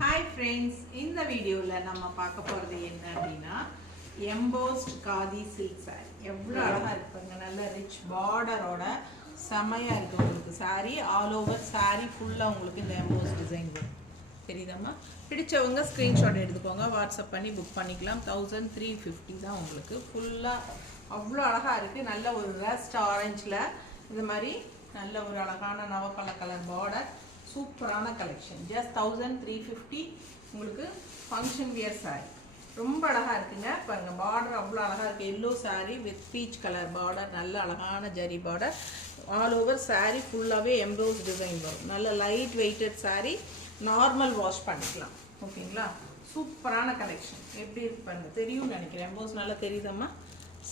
Hi friends, in the video la nama paaka poradhu enna appadina embossed khadi silk saree evlo alaga irukku paarenga nalla rich border oda samaya irukku ungalku saree all over saree full ah ungalku இந்த embossed design varum தெரியுதாமா பிடிச்சவங்க screenshot எடுத்துக்கோங்க WhatsApp பண்ணி book பண்ணிக்கலாம் 1350 தான் உங்களுக்கு ஃபுல்லா அவ்வளோ அழகா இருக்கு நல்ல ஒரு ரஸ்ட் ஆரஞ்சுல இந்த மாதிரி நல்ல ஒரு அழகான நவப்பழ கலர் பார்டர் சூப்பரான கலெக்ஷன் ஜஸ்ட் 1350 உங்களுக்கு ஃபங்க்ஷன் வியர் saree ரொம்ப அழகா இருக்குங்க பாருங்க பார்டர் அவ்வளோ அழகா இருக்கு yellow saree with peach colour border நல்ல அழகான zari border all over saree ஃபுல்லாவே எம்ப்ராய்டரி டிசைன் வரும் நல்ல light weighted saree normal wash பண்ணிக்கலாம் ஓகேங்களா சூப்பரான கலெக்ஷன் எப்படி இருக்கு பாருங்க தெரியும் நினைக்கிறேன் எம்போஸ் நல்லா தெரியுதம்மா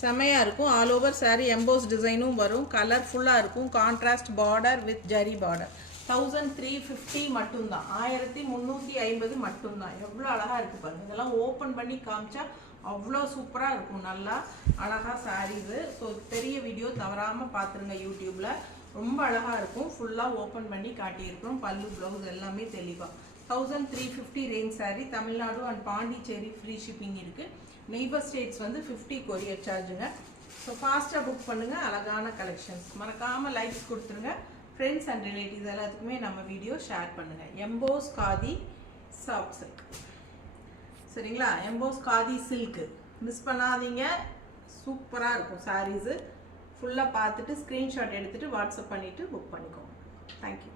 செமையா இருக்கும் ஆல் ஓவர் saree எம்போஸ் டிசைனும் வரும் கலர்ஃபுல்லா இருக்கும் contrast border with zari border 1350 மட்டும் தான் 1350 மட்டும் தான் எவ்வளவு அழகா இருக்கு பாருங்க இதெல்லாம் ஓபன் பண்ணி காமிச்சா அவ்வளோ சூப்பரா இருக்கும் நல்லா அழகா sarees சோ பெரிய வீடியோ தவறாம பாத்துருங்க யூடியூப்ல ரொம்ப அழகா இருக்கும் ஃபுல்லா ஓபன் பண்ணி காட்டி இருக்கோம் பல்லு ப்ளவுஸ் எல்லாமே தெளிவா 1350 range saree Tamil Nadu and Pondicherry free shipping இருக்கு நெய்பர் ஸ்டேட்ஸ் வந்து 50 கொரியர் சார்ஜுங்க சோ ஃபாஸ்டா புக் பண்ணுங்க அழகான கலெக்ஷன்ஸ் மறக்காம லைக்ஸ் கொடுத்துருங்க ஃப்ரெண்ட்ஸ் அண்ட் ரிலேட்டிவ்ஸ் எல்லாத்துக்குமே நம்ம வீடியோ ஷேர் பண்ணுங்க எம்போஸ் காதி சாஃப்ட் சில்க் சரிங்களா எம்போஸ் காதி சில்க் மிஸ் பண்ணாதீங்க சூப்பரா இருக்கும் sarees ஃபுல்லா பார்த்துட்டு ஸ்கிரீன்ஷாட் எடுத்துட்டு வாட்ஸ்அப் பண்ணிட்டு புக் பண்ணிக்கோங்க Thank you